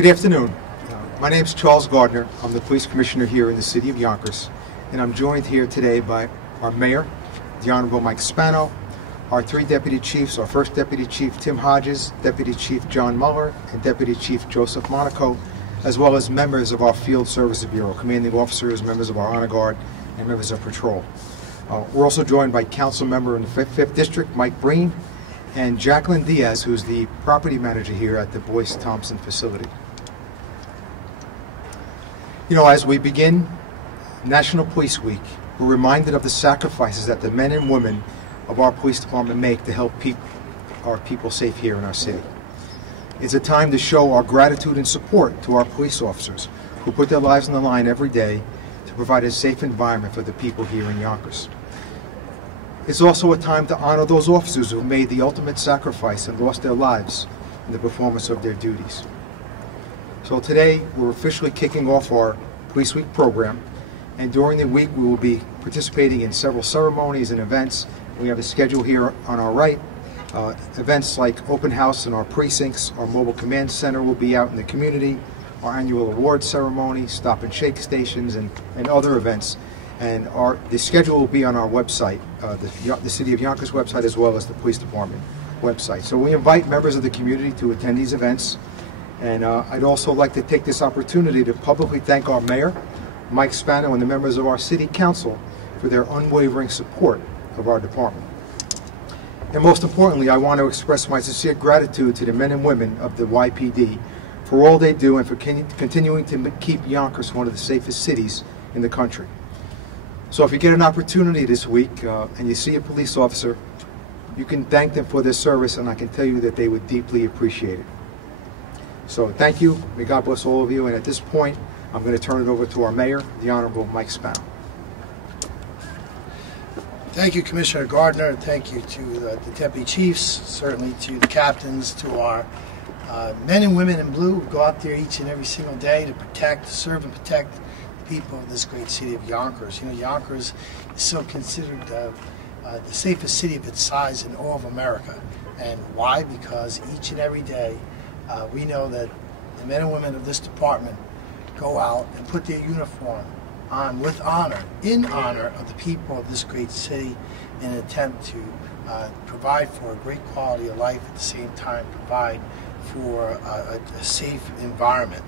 Good afternoon. My name is Charles Gardner. I'm the police commissioner here in the City of Yonkers, and I'm joined here today by our mayor, the Honorable Mike Spano, our three deputy chiefs, our first deputy chief Tim Hodges, deputy chief John Muller, and deputy chief Joseph Monaco, as well as members of our Field Services Bureau, commanding officers, members of our Honor Guard, and members of patrol. We're also joined by council member in the 5th District, Mike Breen, and Jacqueline Diaz, who's the property manager here at the Boyce Thompson facility. You know, as we begin National Police Week, we're reminded of the sacrifices that the men and women of our police department make to help keep our people safe here in our city. It's a time to show our gratitude and support to our police officers who put their lives on the line every day to provide a safe environment for the people here in Yonkers. It's also a time to honor those officers who made the ultimate sacrifice and lost their lives in the performance of their duties. So today, we're officially kicking off our Police Week program, and during the week we will be participating in several ceremonies and events. We have a schedule here on our right. Events like open house in our precincts, our mobile command center will be out in the community, our annual awards ceremony, stop and shake stations, and other events. And the schedule will be on our website, the City of Yonkers website, as well as the Police Department website. So we invite members of the community to attend these events. And I'd also like to take this opportunity to publicly thank our mayor, Mike Spano, and the members of our City Council for their unwavering support of our department. And most importantly, I want to express my sincere gratitude to the men and women of the YPD for all they do and for continuing to keep Yonkers one of the safest cities in the country. So if you get an opportunity this week and you see a police officer, you can thank them for their service, and I can tell you that they would deeply appreciate it. So thank you. May God bless all of you. And at this point, I'm going to turn it over to our mayor, the Honorable Mike Spano. Thank you, Commissioner Gardner. Thank you to the deputy chiefs, certainly to the captains, to our men and women in blue who go out there each and every single day to serve and protect people of this great city of Yonkers. You know, Yonkers is so considered the safest city of its size in all of America. And why? Because each and every day we know that the men and women of this department go out and put their uniform on with honor, in honor of the people of this great city, in an attempt to provide for a great quality of life, at the same time provide for a safe environment.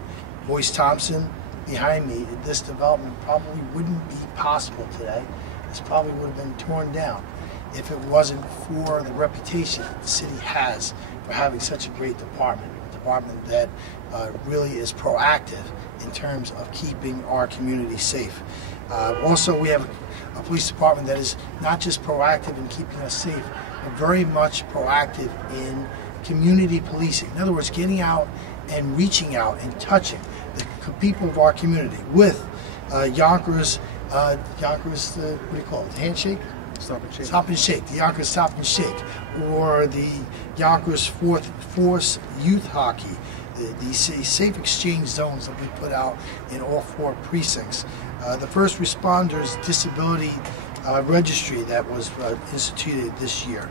Boyce Thompson, behind me, this development probably wouldn't be possible today. This probably would have been torn down if it wasn't for the reputation that the city has for having such a great department, a department that really is proactive in terms of keeping our community safe. Also, we have a police department that is not just proactive in keeping us safe, but very much proactive in community policing. In other words, getting out and reaching out and touching the people of our community with Yonkers, what do you call it, the handshake? Stop and shake. Stop and shake, the Yonkers Stop and Shake, or the Yonkers Fourth Force Youth Hockey, the safe exchange zones that we put out in all 4 precincts. The First Responders Disability Registry that was instituted this year.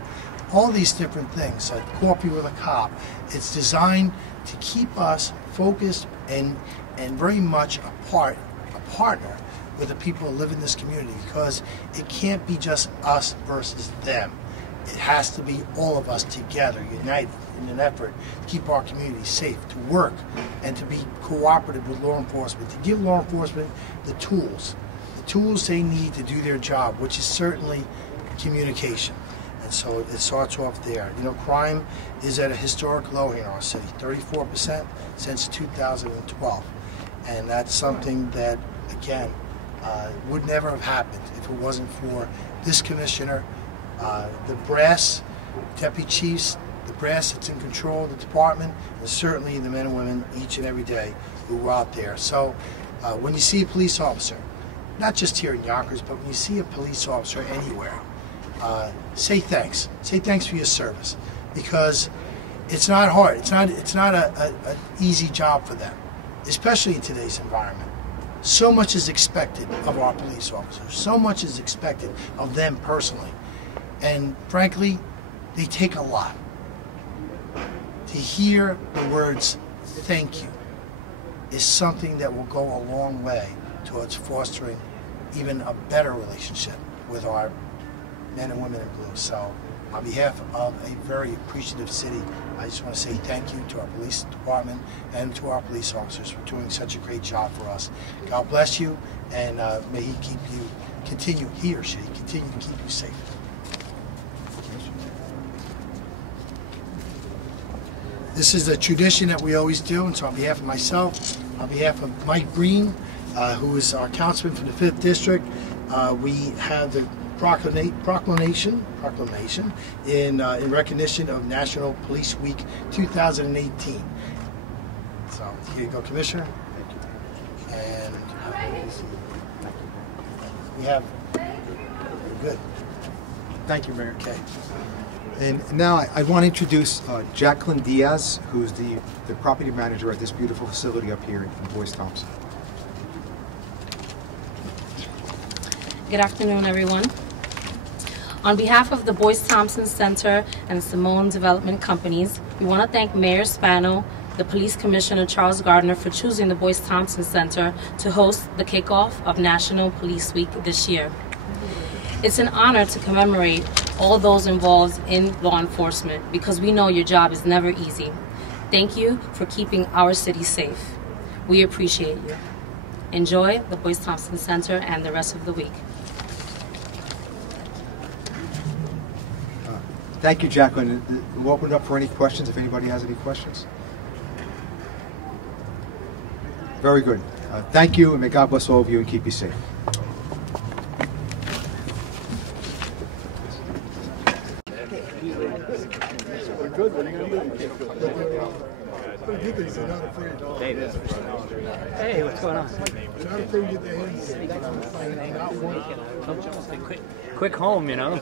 All these different things, Coffee with a Cop, it's designed to keep us focused and very much a partner with the people who live in this community, because it can't be just us versus them. It has to be all of us together, united in an effort to keep our community safe, to work and to be cooperative with law enforcement, to give law enforcement the tools they need to do their job, which is certainly communication. And so it starts off there. You know, crime is at a historic low here in our city, 34% since 2012. And that's something that, again, would never have happened if it wasn't for this commissioner, the brass, deputy chiefs, the brass that's in control of the department, and certainly the men and women each and every day who are out there. So when you see a police officer, not just here in Yonkers, but when you see a police officer anywhere, say thanks. Say thanks for your service, because it's not hard. It's not an easy job for them, especially in today's environment. So much is expected of our police officers. So much is expected of them personally. And frankly, they take a lot. To hear the words, thank you, is something that will go a long way towards fostering even a better relationship with our men and women in blue. So on behalf of a very appreciative city, I just want to say thank you to our police department and to our police officers for doing such a great job for us. God bless you, and may he keep you, he or she continue to keep you safe. This is a tradition that we always do, and so on behalf of myself, on behalf of Mike Green, who is our councilman for the 5th District, we have the proclamation in recognition of National Police Week 2018. So here you go, Commissioner. Thank you. And we have, good. Thank you, Mayor. Okay. And now I want to introduce Jacqueline Diaz, who's the property manager at this beautiful facility up here in Boyce Thompson. Good afternoon, everyone. On behalf of the Boyce Thompson Center and Simone Development Companies, we want to thank Mayor Spano, the Police Commissioner Charles Gardner for choosing the Boyce Thompson Center to host the kickoff of National Police Week this year. It's an honor to commemorate all those involved in law enforcement because we know your job is never easy. Thank you for keeping our city safe. We appreciate you. Enjoy the Boyce Thompson Center and the rest of the week. Thank you, Jacqueline. We'll open it up for any questions if anybody has any questions. Very good. Thank you, and may God bless all of you and keep you safe. Good. What are you going to do? Hey, what's going on? Quick home, you know.